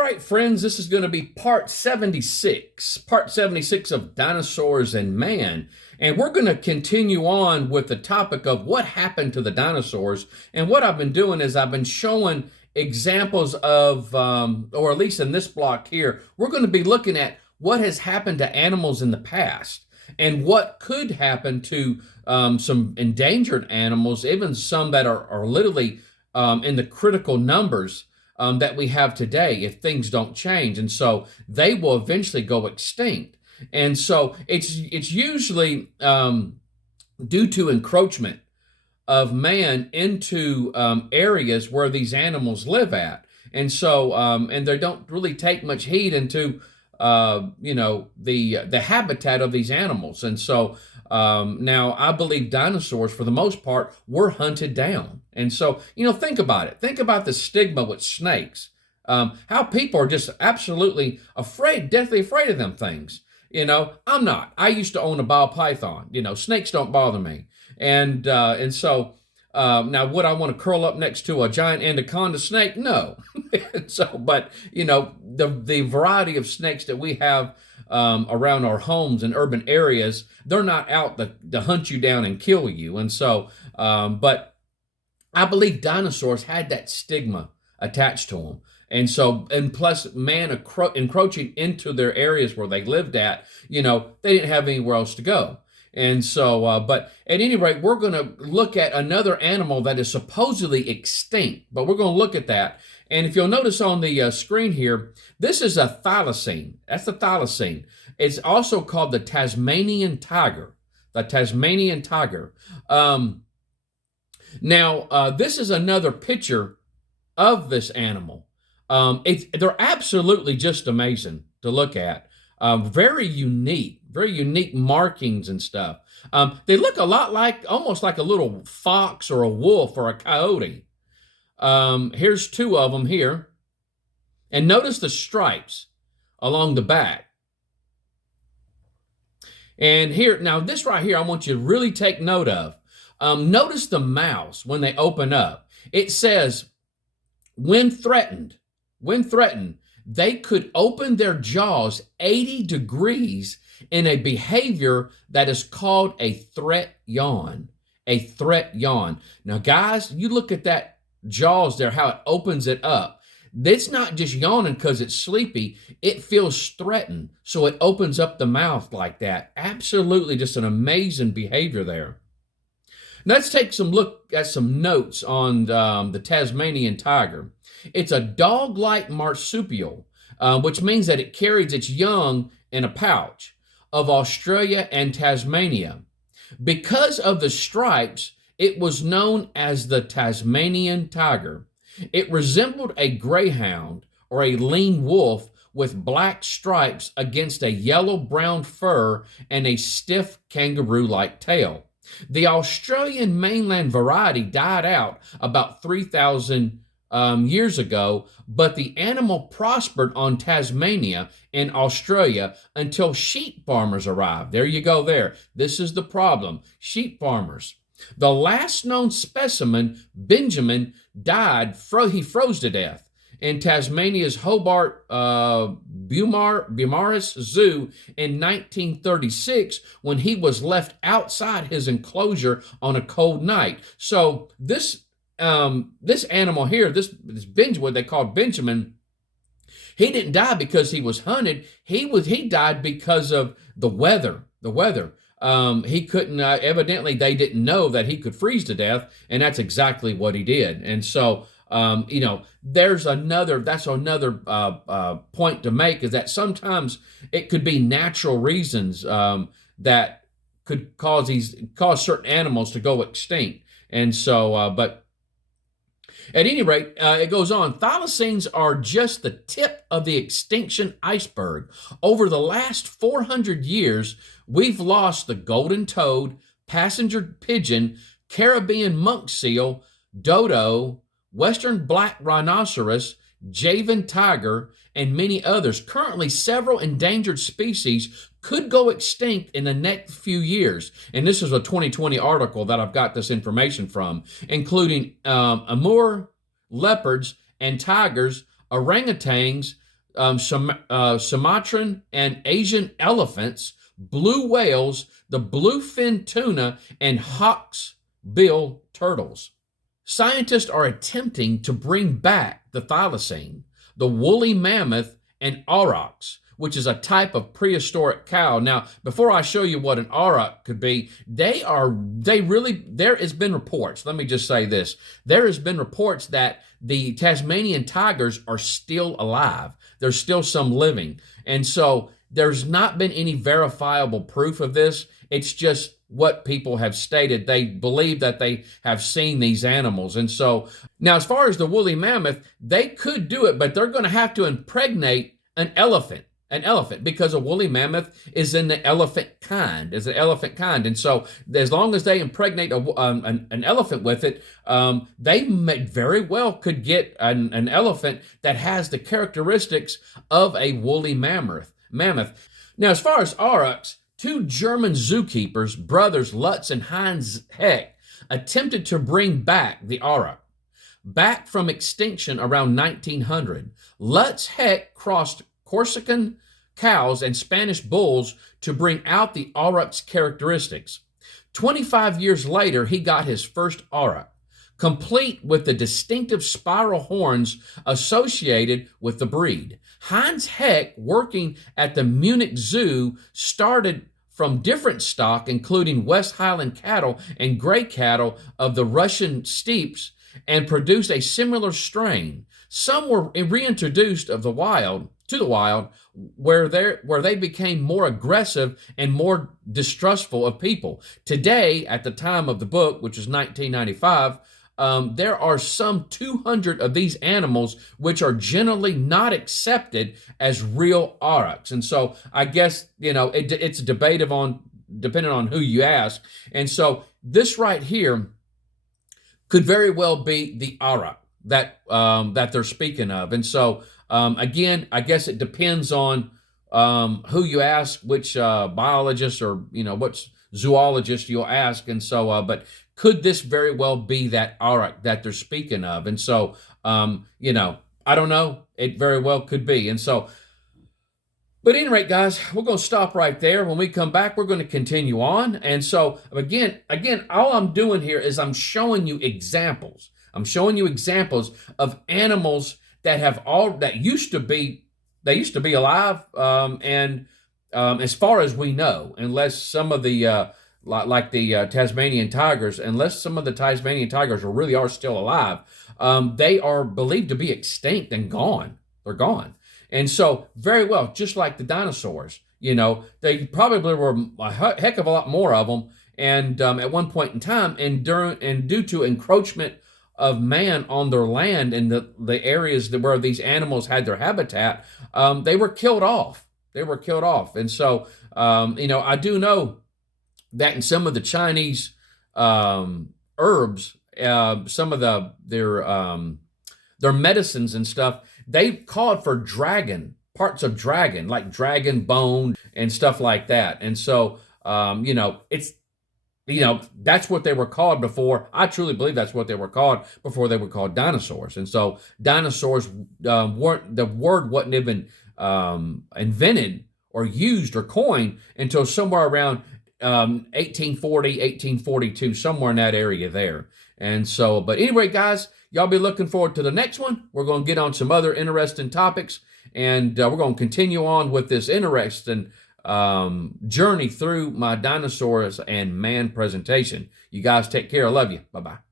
All right, friends, this is going to be part 76 of Dinosaurs and Man. And we're going to continue on with the topic of what happened to the dinosaurs. And what I've been doing is I've been showing examples of, or at least in this block here, we're going to be looking at what has happened to animals in the past and what could happen to some endangered animals, even some that are literally in the critical numbers that we have today if things don't change. And so they will eventually go extinct. And so it's usually due to encroachment of man into areas where these animals live at. And so and they don't really take much heed into the habitat of these animals. And so now I believe dinosaurs, for the most part, were hunted down. And so, think about it. Think about the stigma with snakes. How people are just absolutely afraid, deathly afraid of them things. I'm not. I used to own a ball python. Snakes don't bother me. And so now would I want to curl up next to a giant anaconda snake? No. But the variety of snakes that we have around our homes in urban areas, they're not out to hunt you down and kill you. And so, but I believe dinosaurs had that stigma attached to them. And plus man encroaching into their areas where they lived at, they didn't have anywhere else to go. And so, but at any rate, we're going to look at another animal that is supposedly extinct, but we're going to look at that. And if you'll notice on the screen here, this is a thylacine. That's the thylacine. It's also called the Tasmanian tiger. The Tasmanian tiger. Now, this is another picture of this animal. They're absolutely just amazing to look at. Very unique markings and stuff. They look a lot almost like a little fox or a wolf or a coyote. Here's two of them here. And notice the stripes along the back. And here, now this right here, I want you to really take note of. Notice the mouths when they open up. It says, when threatened, they could open their jaws 80 degrees in a behavior that is called a threat yawn. A threat yawn. Now, guys, you look at that jaws there, how it opens it up. It's not just yawning because it's sleepy. It feels threatened. So it opens up the mouth like that. Absolutely just an amazing behavior there. Let's take some look at some notes on the Tasmanian tiger. It's a dog-like marsupial, which means that it carries its young in a pouch, of Australia and Tasmania. Because of the stripes, it was known as the Tasmanian tiger. It resembled a greyhound or a lean wolf with black stripes against a yellow-brown fur and a stiff kangaroo-like tail. The Australian mainland variety died out about 3,000 years ago, but the animal prospered on Tasmania in Australia until sheep farmers arrived. There you go there. This is the problem. Sheep farmers. The last known specimen, Benjamin, died. He froze to death in Tasmania's Hobart Beaumaris Zoo in 1936 when he was left outside his enclosure on a cold night. So this animal here, this Benjamin, what they called Benjamin, he didn't die because he was hunted. He died because of the weather. He couldn't. Evidently, they didn't know that he could freeze to death, and that's exactly what he did. And so, that's another point to make, is that sometimes it could be natural reasons that could cause certain animals to go extinct. And so, but at any rate, it goes on. Thylacines are just the tip of the extinction iceberg. Over the last 400 years, we've lost the golden toad, passenger pigeon, Caribbean monk seal, dodo, western black rhinoceros, Javan tiger, and many others. Currently, several endangered species could go extinct in the next few years. And this is a 2020 article that I've got this information from, including Amur leopards and tigers, orangutans, Sumatran and Asian elephants, blue whales, the bluefin tuna, and hawksbill turtles. Scientists are attempting to bring back the thylacine, the woolly mammoth, and aurochs, which is a type of prehistoric cow. Now, before I show you what an auroch could be, there has been reports, let me just say this, there has been reports that the Tasmanian tigers are still alive. There's still some living. And so there's not been any verifiable proof of this. It's just what people have stated. They believe that they have seen these animals. And so now, as far as the woolly mammoth, they could do it, but they're going to have to impregnate an elephant. Because a woolly mammoth is in the elephant kind, And so as long as they impregnate an elephant with it, they very well could get an elephant that has the characteristics of a woolly mammoth. Now, as far as aurochs, two German zookeepers, brothers Lutz and Heinz Heck, attempted to bring back the auroch. Back from extinction around 1900, Lutz Heck crossed Corsican cows and Spanish bulls to bring out the auroch's characteristics. 25 years later, he got his first auroch, complete with the distinctive spiral horns associated with the breed. Heinz Heck, working at the Munich Zoo, started from different stock, including West Highland cattle and gray cattle of the Russian steppes, and produced a similar strain. Some were reintroduced to the wild, where they became more aggressive and more distrustful of people. Today, at the time of the book, which is 1995, there are some 200 of these animals which are generally not accepted as real aurochs. And so I guess, it's debated on, depending on who you ask. And so this right here could very well be the auroch that they're speaking of. And so, again, I guess it depends on who you ask, which biologist or, which zoologist you'll ask. And so, but could this very well be that auroch that they're speaking of? And so, I don't know. It very well could be. And so, but at any rate, guys, we're going to stop right there. When we come back, we're going to continue on. And so, again, all I'm doing here is I'm showing you examples. I'm showing you examples of animals that used to be alive, and as far as we know, unless some of the like the Tasmanian tigers, unless some of the Tasmanian tigers really are still alive, they are believed to be extinct and gone. They're gone. And so, very well, just like the dinosaurs, they probably were a heck of a lot more of them. And at one point in time, and due to encroachment of man on their land and the areas where these animals had their habitat, they were killed off. And so, I do know that in some of the Chinese herbs, some of their medicines and stuff, they called for parts of dragon, like dragon bone and stuff like that. And so, that's what they were called before. I truly believe that's what they were called before they were called dinosaurs. And so dinosaurs the word wasn't even invented or used or coined until somewhere around 1840, 1842, somewhere in that area there. And so, but anyway, guys, y'all be looking forward to the next one. We're going to get on some other interesting topics, and we're going to continue on with this interesting journey through my dinosaurs and man presentation. You guys take care. I love you. Bye-bye.